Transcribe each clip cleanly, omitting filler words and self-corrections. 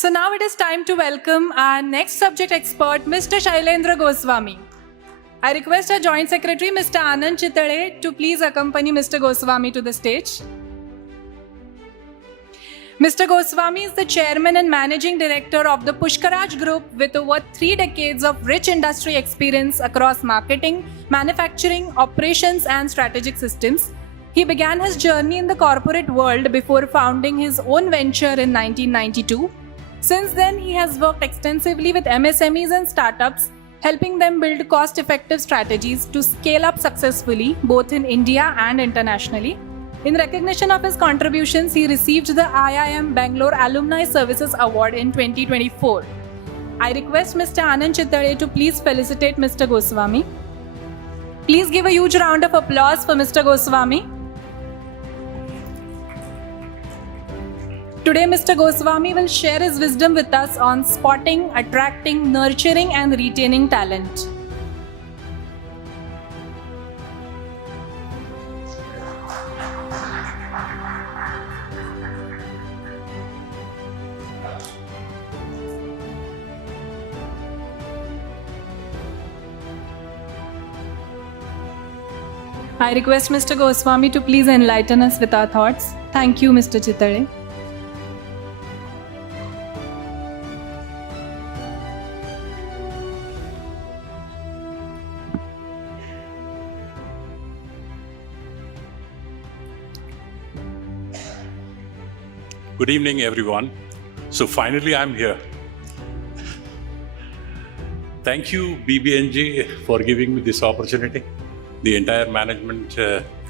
So now it is time to welcome our next subject expert, Mr. Shailendra Goswami. I request our Joint Secretary, Mr. Anand Chitale, to please accompany Mr. Goswami to the stage. Mr. Goswami is the Chairman and Managing Director of the Pushkaraj Group with over 3 decades of rich industry experience across marketing, manufacturing, operations and strategic systems. He began his journey in the corporate world before founding his own venture in 1992. Since then, he has worked extensively with MSMEs and startups, helping them build cost-effective strategies to scale up successfully both in India and internationally. In recognition of his contributions, he received the IIM Bangalore Alumni Services Award in 2024. I request Mr. Anand Chitale to please felicitate Mr. Goswami. Please give a huge round of applause for Mr. Goswami. Today, Mr. Goswami will share his wisdom with us on spotting, attracting, nurturing and retaining talent. I request Mr. Goswami to please enlighten us with our thoughts. Thank you, Mr. Chitale. Good evening, everyone. So finally, I'm here. Thank you, BBNG, for giving me this opportunity, the entire management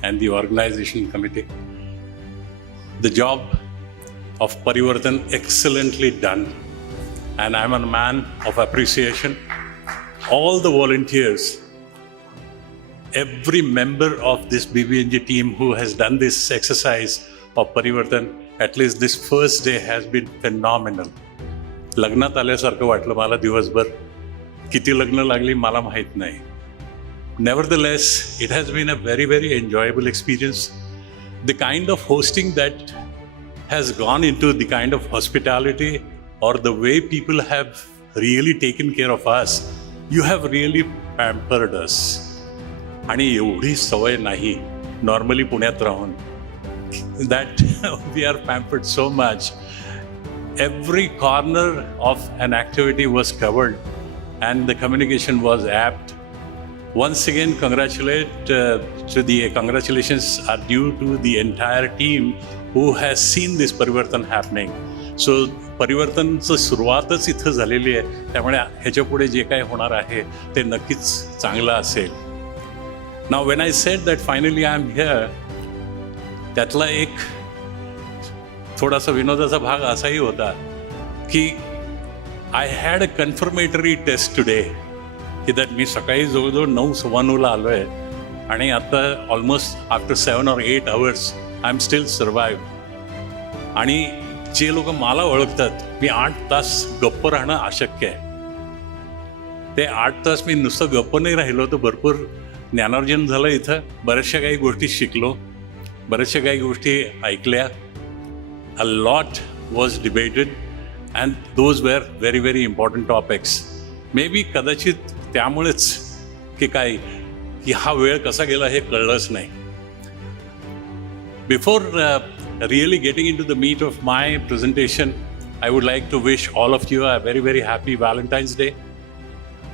and the organization committee. The job of Parivartan excellently done, and I'm a man of appreciation. All the volunteers, every member of this BBNG team who has done this exercise of Parivartan, at least this first day has been phenomenal. लग्नात आल्यासारखं वाटलं मला दिवसभर. किती लग्न लागली मला माहित नाही. Nevertheless, it has been a very, very enjoyable experience. The kind of hosting that has gone into the kind of hospitality or the way people have really taken care of us, you have really pampered us. आणि एवढी सवय नाही normally पुण्यात राहून. That we are pampered so much. Every corner of an activity was covered and the communication was apt. Once again, congratulations are due to the entire team who has seen this Parivartan happening. So परिवर्तनचं सुरुवातच इथं झालेली आहे, त्यामुळे ह्याच्या पुढे जे काही होणार आहे ते नक्कीच चांगलं असेल. Now when I said that finally I am here, त्यातला एक थोडासा विनोदाचा भाग असाही होता की I had a confirmatory test today, की दॅट मी सकाळी जवळजवळ 9:15 आलो आहे आणि आता almost after 7 or 8 hours I am still survive. आणि जे लोक मला ओळखतात, मी 8 तास गप्प राहणं अशक्य आहे. ते 8 तास मी नुसतं गप्प नाही राहिलो तर भरपूर ज्ञानार्जन झालं. इथं बऱ्याचशा काही गोष्टी शिकलो, बऱ्याचशा काही गोष्टी ऐकल्या. A lot was debated and those were very, very important topics. Maybe कदाचित त्यामुळेच की काय की हा वेळ कसा गेला हे कळलंच नाही. Before really getting into the meat of my presentation, I would like to wish all of you a very, very happy Valentine's Day.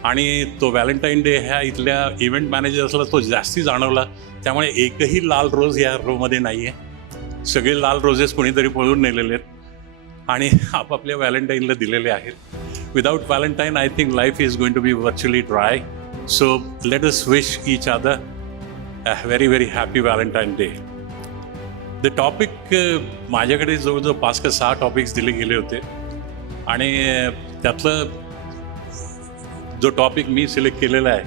आणि तो व्हॅलेंटाईन डे ह्या इथल्या इव्हेंट मॅनेजर्सला तो जास्ती जाणवला, त्यामुळे एकही लाल रोज या रोमध्ये नाही आहे. सगळे लाल रोजेस कोणीतरी पळून नेलेले आहेत आणि आपापल्या व्हॅलेंटाईनला दिलेले आहेत. Without Valentine I think life is going to be virtually dry. So let us wish each other a very, very happy Valentine day. The topic माझ्याकडे जवळजवळ 5 का 6 टॉपिक्स दिले गेले होते आणि त्यातलं जो टॉपिक मी सिलेक्ट केलेला आहे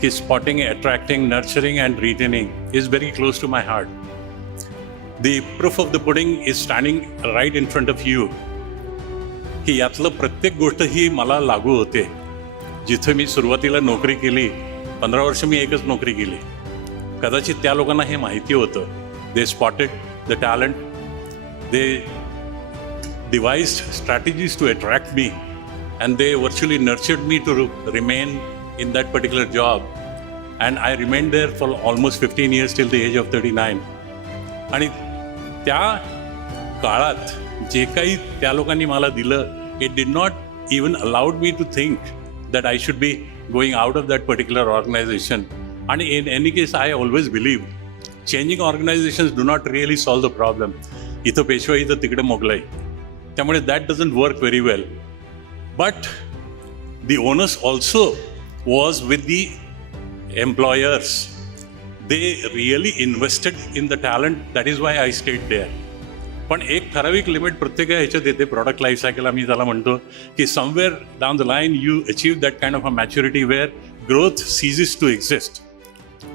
की spotting, attracting, nurturing and retaining is very close to my heart. The proof of the pudding is standing right in front of you. की यातलं प्रत्येक गोष्ट ही मला लागू होते. जिथं मी सुरुवातीला नोकरी केली, 15 वर्ष मी एकच नोकरी केली. कदाचित त्या लोकांना हे माहिती होतं. They spotted the talent. They devised strategies to attract me, and they virtually nurtured me to remain in that particular job. And I remained there for almost 15 years till the age of 39. आणि त्या काळात जे काही त्या लोकांनी मला दिलं, it did not even allowed me to think that I should be going out of that particular organization. And in any case, I always believe changing organizations do not really solve the problem. इथं पेशवा, इथं तिकडे मोगलाई. त्यामुळे that doesn't work very well. But the onus also was with the employers. They really invested in the talent. That is why I stayed there. पण एक ठराविक limit प्रत्येक ह्याच्यात येते. प्रॉडक्ट लाईफ सायकल आम्ही त्याला म्हणतो की somewhere down the line you achieve that kind of a maturity where growth ceases to exist,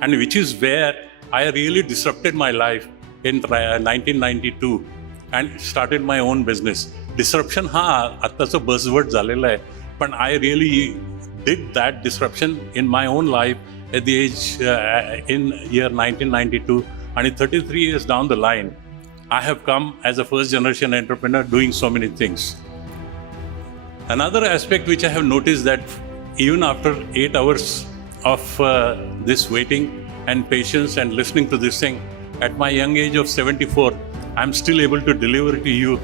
and which is where I really disrupted my life in 1992 and started my own business. Disruption हा आत्ताचं buzzword झालेलं आहे, पण I really did that disruption in my own life at the age in year 1992, and 33 years down the line, I have come as a first generation entrepreneur doing so many things. Another aspect which I have noticed, that even after 8 hours of this waiting and patience and listening to this thing, at my young age of 74, I'm still able to deliver to you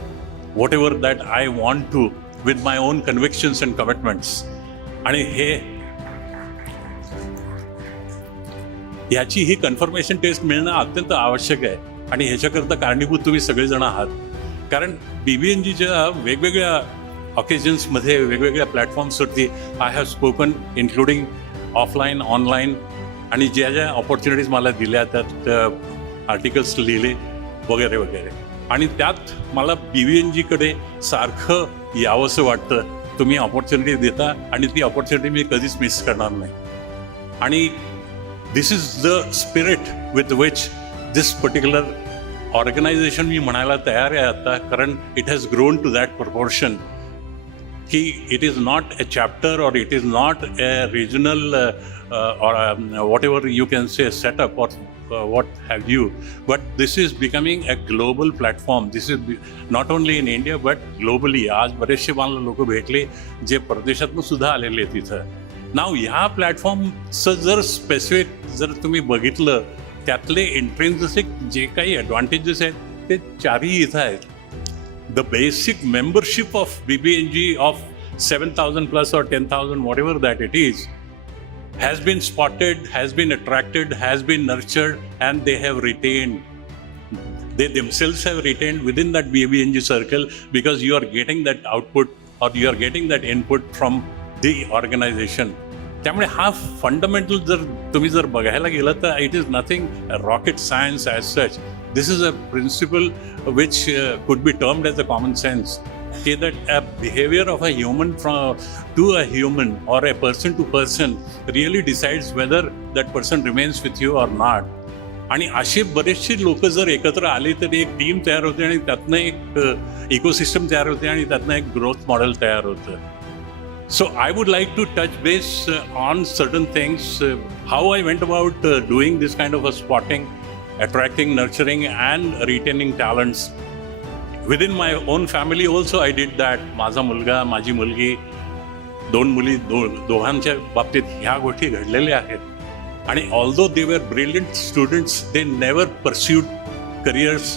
whatever that I want to with my own convictions and commitments. आणि ह्याची ही conformation test मिळणं अत्यंत आवश्यक आहे, आणि ह्याच्याकरता कारणीभूत तुम्ही सगळेजण आहात. कारण BBNGच्या वेगवेगळ्या ऑकेजन्समध्ये वेगवेगळ्या प्लॅटफॉर्म्सवरती I have spoken, including offline, online, आणि ज्या ज्या ऑपॉर्च्युनिटीज मला दिल्या त्यात आर्टिकल्स लिहिले वगैरे वगैरे. आणि त्यात मला BBNGकडे सारखं यावंसं वाटतं. तुम्ही ऑपॉर्च्युनिटी देता आणि ती ऑपॉर्च्युनिटी मी कधीच मिस करणार नाही. आणि this is the spirit with which this particular organization मी म्हणायला तयार आहे आता, कारण it has grown to that proportion की it is not a chapter or it is not a regional or whatever you can say setup or what have you, but this is becoming a global platform. This is not only in India but globally. आज बरेचसे मला लोक भेटले जे परदेशातून सुद्धा आलेले तिथं. नाव ह्या प्लॅटफॉर्मचं जर स्पेसिफिक जर तुम्ही बघितलं, त्यातले इंट्रिन्सिक जे काही ॲडव्हान्टेजेस आहेत ते चारही इथं आहेत. The basic membership of BBNG of 7,000 plus or 10,000, whatever that it is, has been spotted, has been attracted, has been nurtured, and they have retained. They themselves have retained within that BBNG circle, because you are getting that output or you are getting that input from the organization. त्यामुळे हा fundamental जर तुम्ही जर बघायला गेलं तर it is nothing rocket science as such. This is a principle which could be termed as a common sense, की that a behaviour of a human to a human or a person to person really decides whether that person remains with you or not. आणि असे बरेचसे लोक जर एकत्र आले तर एक टीम तयार होते, आणि त्यातनं एक इकोसिस्टम तयार होते, आणि त्यातनं एक ग्रोथ मॉडेल तयार होतं. So I would like to touch base on certain things, how I went about doing this kind of a spotting, attracting, nurturing and retaining talents. Within my own family also I did that. माझा मुलगा, माझी मुलगी, दोन मुली, दोघांच्या बाबतीत ह्या गोष्टी घडलेल्या आहेत. आणि although they were brilliant students, they never pursued careers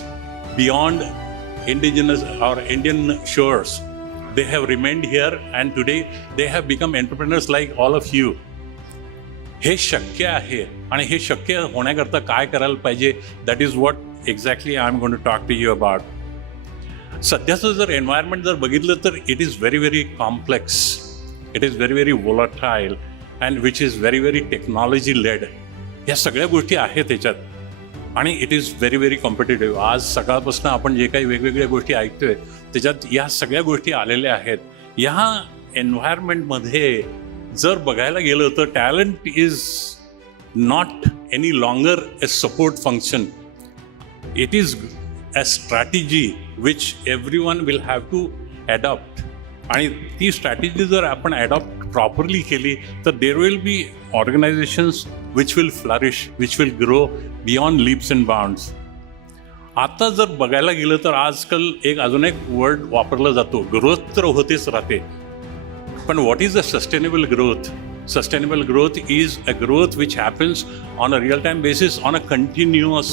beyond indigenous or Indian shores. They have remained here, and today they have become entrepreneurs like all of you. हे शक्य आहे, आणि हे शक्य होण्याकरता काय करायला पाहिजे, that is what exactly I am going to talk to you about. सध्याचं जर एन्व्हायरमेंट जर बघितलं तर it is very very complex, it is very very volatile, and which is very very technology led. ह्या सगळ्या गोष्टी आहेत त्याच्यात, आणि it is very very competitive. आज सकाळपासून आपण जे काही वेगवेगळ्या गोष्टी ऐकतोय त्याच्यात या सगळ्या गोष्टी आलेल्या आहेत. ह्या एन्व्हायरमेंटमध्ये जर बघायला गेलं तर talent is not any longer a support function. It is a strategy which everyone will have to adopt. आणि ती स्ट्रॅटेजी जर आपण ॲडॉप्ट प्रॉपरली केली तर there will be organisations which will flourish, which will grow beyond leaps and bounds. आता जर बघायला गेलं तर आजकाल अजून एक वर्ड वापरला जातो, ग्रोथ तर होतेच राहते, पण what is a sustainable growth? Sustainable growth is a growth which happens on a real-time basis, on a continuous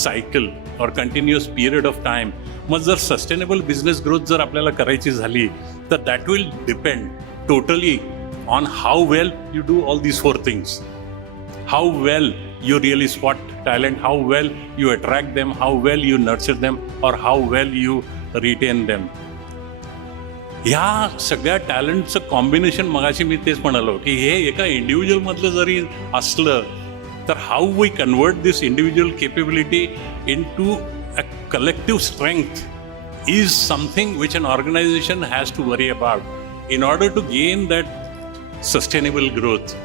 cycle or continuous period of time. मग जर sustainable business growth जर आपल्याला करायची झाली तर that will depend totally on how well you do all these 4 things. How well you really spot talent, how well you attract them, how well you nurture them, or how well you retain them. ह्या सगळ्या टॅलेंटचं combination मगाशी मी तेच म्हणालो की हे एका इंडिव्हिज्युअलमधलं जरी असलं तर how we convert this individual capability into a collective strength is something which an organisation has to worry about in order to gain that sustainable growth.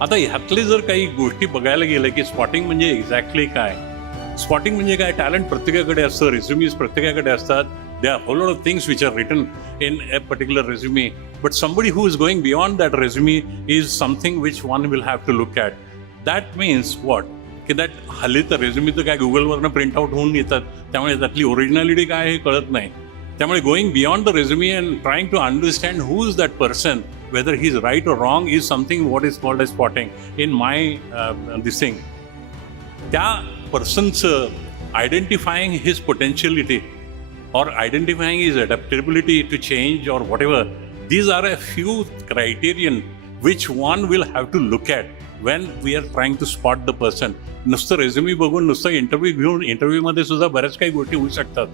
आता ह्यातले जर काही गोष्टी बघायला गेलं की स्पॉटिंग म्हणजे एक्झॅक्टली काय? स्पॉटिंग म्हणजे काय? टॅलेंट प्रत्येकाकडे असतं, रिझ्युमीज प्रत्येकाकडे असतात. There are a whole lot of things which are written in a particular resume, but somebody who is going beyond that resume is something which one will have to look at. That means what? की that हल्ली तर रेझ्युमी तर काय गुगलवरनं print out होऊन येतात, त्यामुळे त्यातली originality काय हे कळत नाही. त्यामुळे going beyond the resume and trying to understand who is that person, whether he is right or wrong, is something what is called as spotting in my this thing. त्या पर्सनचं identifying his potentiality or identifying his adaptability to change or whatever, these are a few criterion which one will have to look at when we are trying to spot the person. नुसतं रेझ्युमी बघून नुसतं interview घेऊन इंटरव्ह्यूमध्ये सुद्धा बऱ्याच काही गोष्टी होऊ शकतात,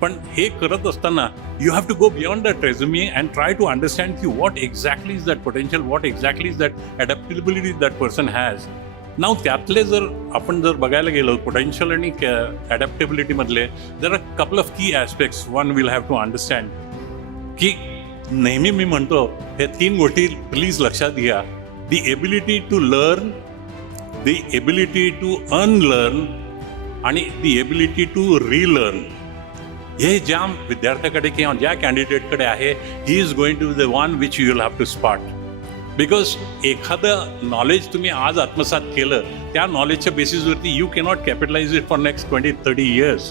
पण हे करत असताना you have to go beyond that resume and try to understand की what exactly is that potential, what exactly is that adaptability that person has. Now त्यातले जर आपण जर बघायला गेलो पोटेन्शियल आणि अडॅप्टेबिलिटीमधले there are couple of key aspects one will have to understand. की नेहमी मी म्हणतो हे 3 गोष्टी प्लीज लक्षात घ्या. The ability to learn, the ability to unlearn आणि दी एबिलिटी टू रिलर्न. हे ज्या विद्यार्थ्याकडे किंवा ज्या कॅन्डिडेटकडे आहे, he is going to the one which you will have to spot. Because एखादं नॉलेज तुम्ही आज आत्मसात केलं, त्या नॉलेजच्या बेसिसवरती you cannot capitalise it for next 20-30 years.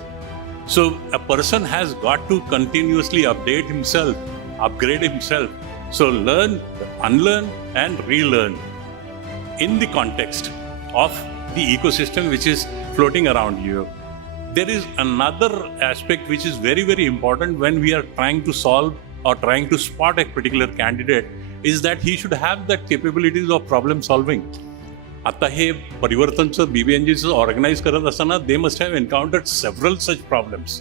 So a person has got to continuously update himself, upgrade himself. So learn, unlearn and relearn in the context of the ecosystem which is floating around you. There is another aspect which is very, very important when we are trying to solve or trying to spot a particular candidate, is that he should have that capabilities of problem solving. आता हे परिवर्तनचं BBNGचं organise करत असताना they must have encountered several such problems.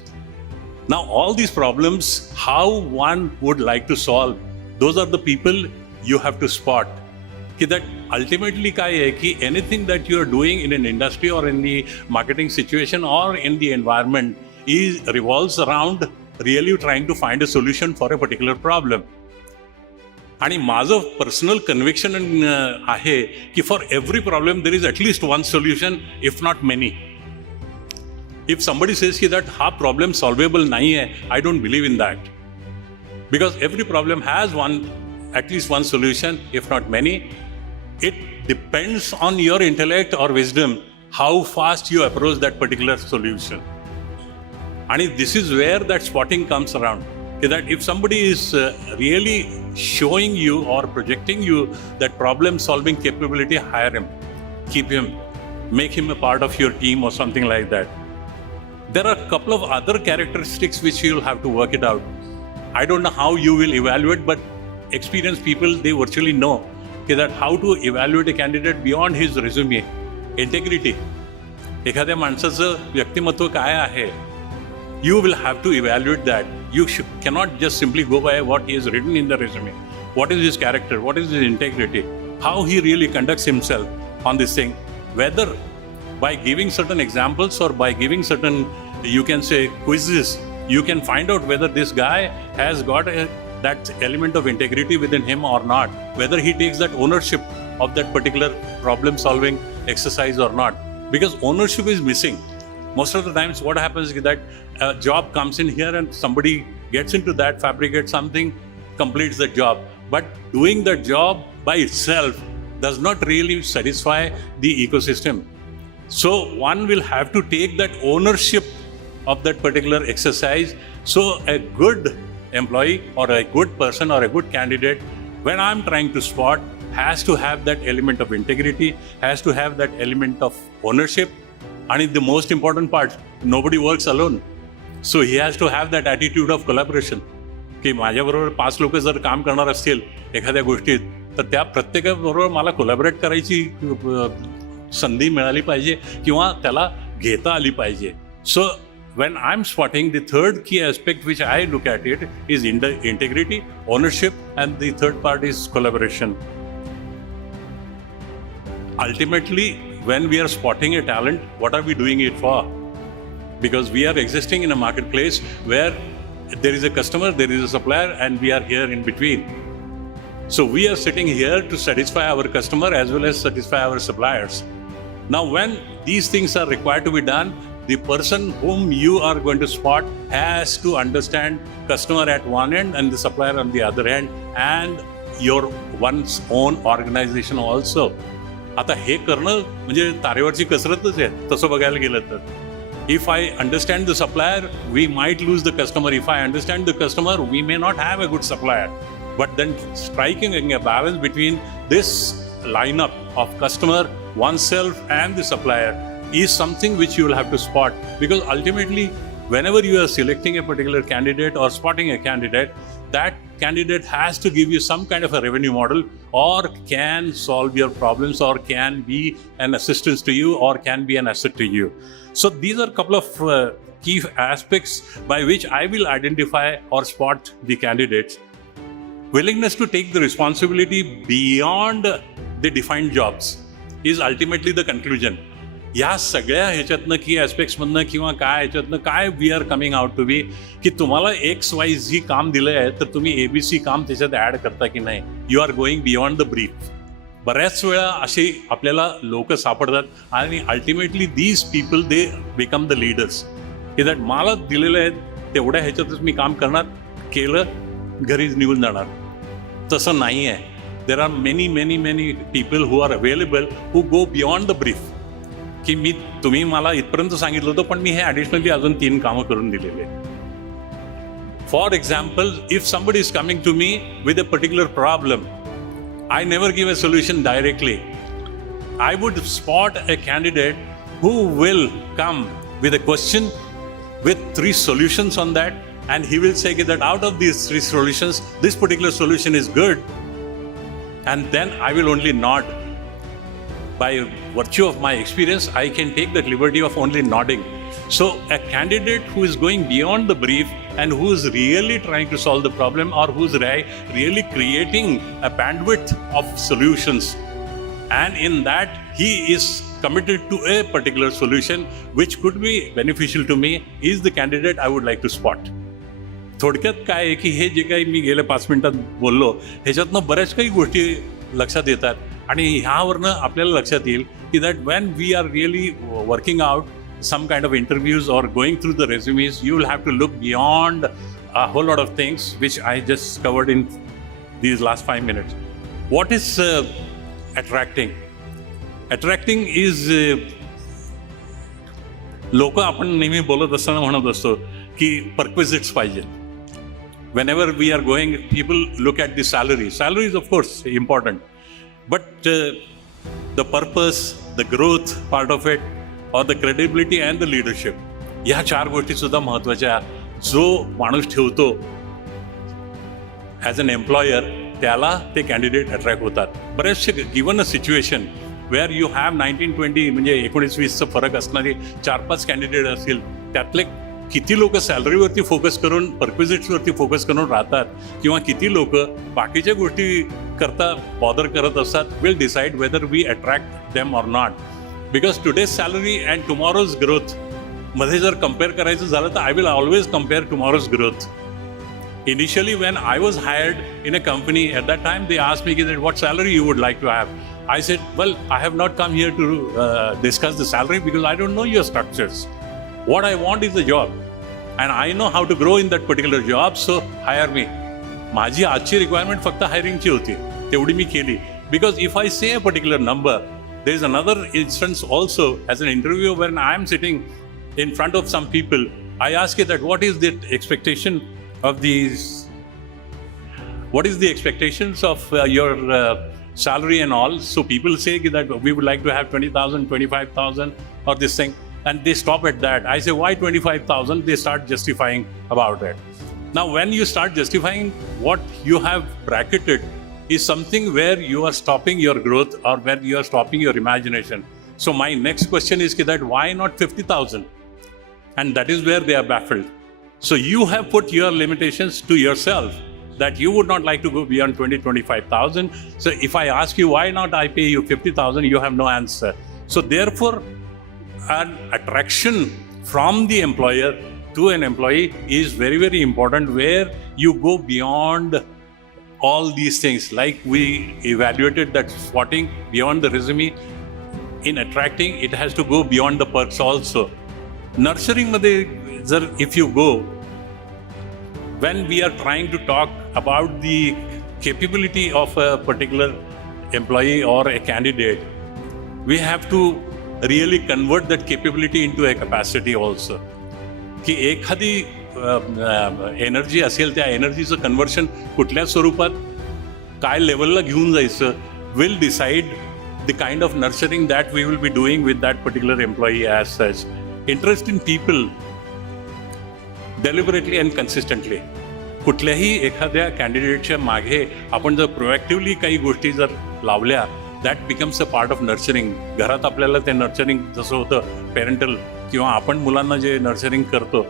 Now all these problems, how one would like to solve, those are the people you have to spot. कि that ultimately काय आहे की anything that you are doing in an industry or in the marketing situation or in the environment revolves around really trying to find a solution for a particular problem. आणि माझं personal conviction आहे की for every problem there is at least one solution, if not many. If somebody says की that हा problem solvable नाही आहे, I don't believe in that. Because every problem has at least one solution, if not many. It depends on your intellect or wisdom how fast you approach that particular solution. आणि this is where that spotting comes around. That if somebody is really showing you or projecting you that problem solving capability, hire him, keep him, make him a part of your team or something like that. There are a couple of other characteristics which you'll have to work it out. I don't know how you will evaluate, but experienced people, they virtually know that how to evaluate a candidate beyond his resume. Integrity. एखाद्या माणसाचं व्यक्तिमत्व काय आहे, you will have to evaluate that. You cannot just simply go by what he has written in the resume. What is his character? What is his integrity? How he really conducts himself on this thing. Whether by giving certain examples or by giving certain, you can say, quizzes, you can find out whether this guy has got that element of integrity within him or not. Whether he takes that ownership of that particular problem solving exercise or not. Because ownership is missing. Most of the times what happens is that a job comes in here and somebody gets into that, fabricates something, completes the job. But doing that job by itself does not really satisfy the ecosystem. So one will have to take that ownership of that particular exercise. So a good employee or a good person or a good candidate, when I'm trying to spot, has to have that element of integrity, has to have that element of ownership, and the most important part, nobody works alone. So he has to have that attitude of collaboration. की माझ्याबरोबर 5 लोक जर काम करणार असतील एखाद्या गोष्टीत, तर त्या प्रत्येकाबरोबर मला कोलॅबरेट करायची संधी मिळाली पाहिजे किंवा त्याला घेता आली पाहिजे. सो when I'm spotting, the third key aspect which I look at it is integrity, ownership, and the third part is collaboration. Ultimately, when we are spotting a talent, what are we doing it for? Because we are existing in a marketplace where there is a customer, there is a supplier, and we are here in between. So we are sitting here to satisfy our customer as well as satisfy our suppliers. Now, when these things are required to be done, the person whom you are going to spot has to understand customer at one end and the supplier on the other end, and your one's own organization also. आता हे करणं म्हणजे तारेवरची कसरतच आहे तसं बघायला गेलं तर. If I understand the supplier, we might lose the customer. If I understand the customer, we may not have a good supplier. But then striking a balance between this lineup of customer, oneself, and the supplier is something which you will have to spot. Because ultimately, whenever you are selecting a particular candidate or spotting a candidate, that candidate has to give you some kind of a revenue model, or can solve your problems, or can be an assistance to you, or can be an asset to you. So these are a couple of key aspects by which I will identify or spot the candidates. Willingness to take the responsibility beyond the defined jobs is ultimately the conclusion. या सगळ्या ह्याच्यातनं की ॲस्पेक्ट्समधनं किंवा काय ह्याच्यातनं काय we are coming out to be की तुम्हाला XYZ काम दिलं आहे तर तुम्ही ABC काम त्याच्यात ॲड करता की नाही. You are going beyond the brief. बऱ्याच वेळा असे आपल्याला लोक सापडतात आणि ultimately these people they become the leaders की दॅट मला दिलेलं आहे तेवढ्या ह्याच्यातच मी काम करणार, केलं घरीच निघून जाणार. तसं नाही आहे. There are many people who are available who go beyond the brief की मी तुम्ही मला इथपर्यंत सांगितलं होतं पण मी हे ॲडिशनली अजून 3 कामं करून दिलेले. For example, if somebody is coming to me with a particular problem, I never give a solution directly. I would spot a candidate who will come with a question with 3 solutions on that, and he will say that out of these 3 solutions, this particular solution is good, and then I will only nod. By virtue of my experience, I can take that liberty of only nodding. So a candidate who is going beyond the brief and who is really trying to solve the problem, or who is really creating a bandwidth of solutions, and in that he is committed to a particular solution which could be beneficial to me, is the candidate I would like to spot. थोडक्यात काय आहे की हे जे काही मी गेल्या 5 मिनिटात बोललो ह्याच्यातनं बऱ्याच काही गोष्टी लक्षात येतात आणि ह्यावरनं आपल्याला लक्षात येईल की that when we are really working out some kind of interviews or going through the resumes, you will have to look beyond a whole lot of things which I just covered in these last 5 minutes. What is attracting? Attracting is लोक आपण नेहमी बोलत असताना म्हणत असतो की perquisites पाहिजे. Whenever we are going, people look at the salary. Salary is of course important, but the purpose, the growth part of it, or the credibility and the leadership, ह्या 4 गोष्टी सुद्धा महत्त्वाच्या. जो माणूस ठेवतो ॲज अन एम्प्लॉयर त्याला ते candidate attract होतात. बरेचसे given a situation where you have 19-20 म्हणजे 19-20चा फरक असणारे 4-5 कॅन्डिडेट असतील, त्यातले किती लोक सॅलरीवरती फोकस करून परक्विजिट्सवरती फोकस करून राहतात किंवा किती लोक बाकीच्या गोष्टी करता बॉदर करत असतात, will decide whether we attract them or not. Because today's salary and tomorrow's growth मध्ये जर कम्पेअर करायचं झालं तर I will always compare tomorrow's growth. Initially when I was hired in a company, at that time they asked me that what salary you would like to have. I said, well, I have not come here to discuss the salary because I don't know your structures. What I want is the job and I know how to grow in that particular job, so hire me. माझी आजची requirement फक्त हायरिंगची होती, तेवढी मी केली. Because if I say a particular number, there is another instance also as an interviewer when I am sitting in front of some people I ask you that what is the expectation of these, what is the expectations of your salary and all? So people say that we would like to have 20,000, 25,000 or this thing, and they stop at that. I say, why 25,000? They start justifying about it. Now, when you start justifying what you have bracketed is something where you are stopping your growth or where you are stopping your imagination. So my next question is that why not 50,000? And that is where they are baffled. So you have put your limitations to yourself that you would not like to go beyond 25,000. So if I ask you why not I pay you 50,000, you have no answer. So therefore, an attraction from the employer to an employee is very, very important, where you go beyond all these things. Like we evaluated that swotting beyond the resume. In attracting, it has to go beyond the perks also. Nurturing madhe, if you go, when we are trying to talk about the capability of a particular employee or a candidate, we have to really convert that capability into a capacity also. की एखादी energy असेल, त्या एनर्जीचं conversion कुठल्या स्वरूपात काय लेवलला घेऊन जायचं will decide the kind of nurturing that we will be doing with that particular employee as such. Interest in people deliberately and consistently. कुठल्याही एखाद्या कॅन्डिडेटच्या मागे आपण जर प्रोएक्टिव्हली काही गोष्टी जर लावल्या, that becomes a part of nurturing. घरात आपल्याला ते नर्चरिंग जसं होतं पेरेंटल किंवा आपण मुलांना जे नर्चरिंग करतो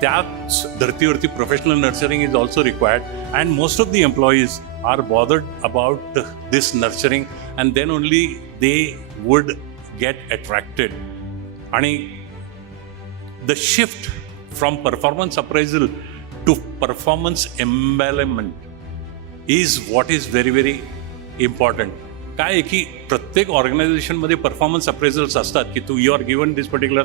त्याच धर्तीवरती professional nurturing is also required. And most of the employees are bothered about this nurturing and then only they would get attracted. आणि the shift from performance appraisal to performance embalmment is what is very very important. काय आहे की प्रत्येक ऑर्गनायझेशनमध्ये performance appraisals असतात की you are given this particular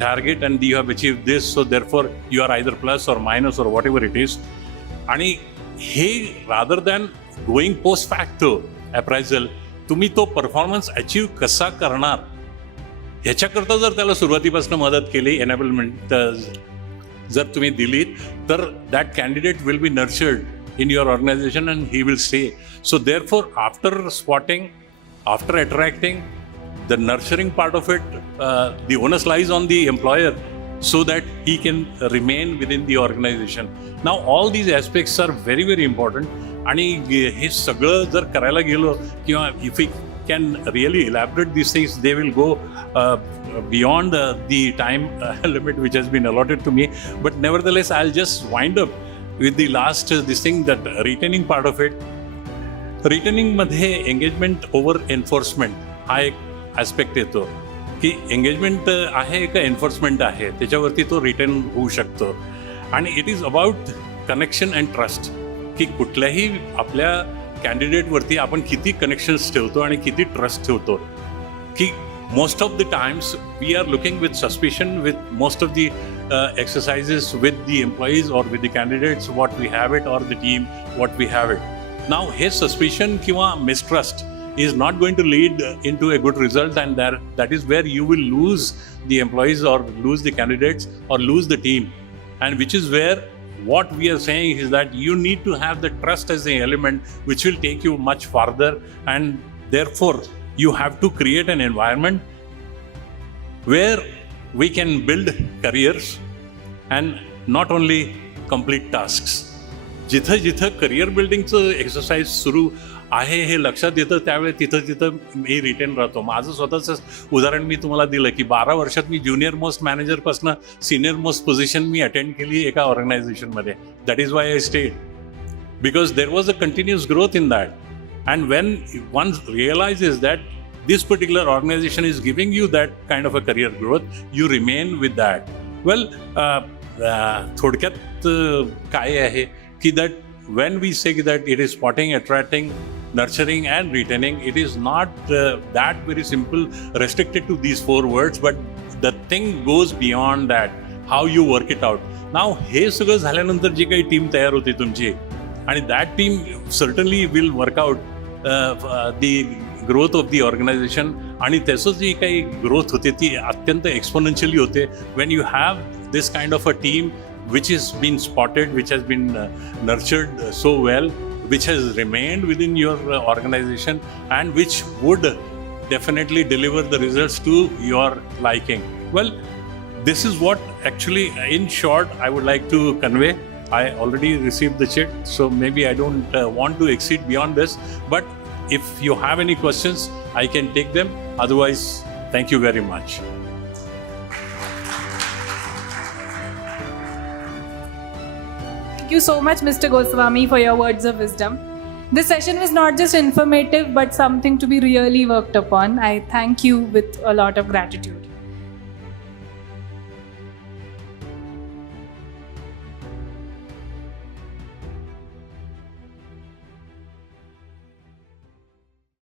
target and you have achieve this, so therefore you are either plus or minus और whatever it is. आणि हे rather than going post facto appraisal, तुम्ही तो performance achieve कसा करणार ह्याच्याकरता जर त्याला सुरुवातीपासून मदत केली, एनेबलमेंट जर तुम्ही दिलीत, तर that candidate will be nurtured in your organization and he will stay. So therefore, after spotting, after attracting, the nurturing part of it, the onus lies on the employer so that he can remain within the organization. Now all these aspects are very, very important. आणि हे सगळं जर करायला गेलो किंवा if we can really elaborate these things, they will go beyond the time limit which has been allotted to me. But nevertheless, I'll just wind up with the last this thing, that retaining part of it. Retaining मध्ये engagement over enforcement हा एक aspect येतो की engagement आहे का enforcement आहे, त्याच्यावरती तो रिटेन होऊ शकतो. आणि it is about connection and trust, की कुठल्याही आपल्या कॅन्डिडेटवरती आपण किती कनेक्शन्स ठेवतो आणि किती ट्रस्ट ठेवतो. की most of the times we are looking with suspicion with most of the exercises with the employees or with the candidates, what we have it, or the team what we have it. Now his suspicion kiwa mistrust is not going to lead into a good result, and that is where you will lose the employees or lose the candidates or lose the team. And which is where what we are saying is that you need to have the trust as an element which will take you much farther, and therefore you have to create an environment where we can build careers and not only complete tasks. जिथं जिथं career बिल्डिंगचं exercise सुरू आहे हे लक्षात येतं, त्यावेळी तिथं मी retain राहतो. माझं स्वतःचं उदाहरण मी तुम्हाला दिलं की 12 वर्षात मी ज्युनियर मोस्ट मॅनेजरपासून सिनियर मोस्ट पोझिशन मी अटेंड केली एका ऑर्गनायझेशनमध्ये. That is why I stayed, because there was a continuous growth in that. And when one realizes that this particular organization is giving you that kind of a career growth, you remain with that. Well, थोडक्यात काय आहे की that when we say that it is spotting, attracting, nurturing and retaining, it is not that very simple, restricted to these 4 words, but the thing goes beyond that, how you work it out. Now हे सगळं झाल्यानंतर जी काही team तयार होती तुमची, आणि that team certainly will work out the growth of the organization आणि त्याचं जी काही ग्रोथ होते ती अत्यंत एक्सपोनेन्शियली होते when you have this kind of a team which has been spotted, which has been nurtured so well, which has remained within your organization, and which would definitely deliver the results to your liking. Well, this is what actually, in short, I would like to convey. I already received the chit, so maybe I don't want to exceed beyond this. But if you have any questions, I can take them. Otherwise, thank you very much. Thank you so much, Mr. Goswami, for your words of wisdom. This session was not just informative, but something to be really worked upon. I thank you with a lot of gratitude.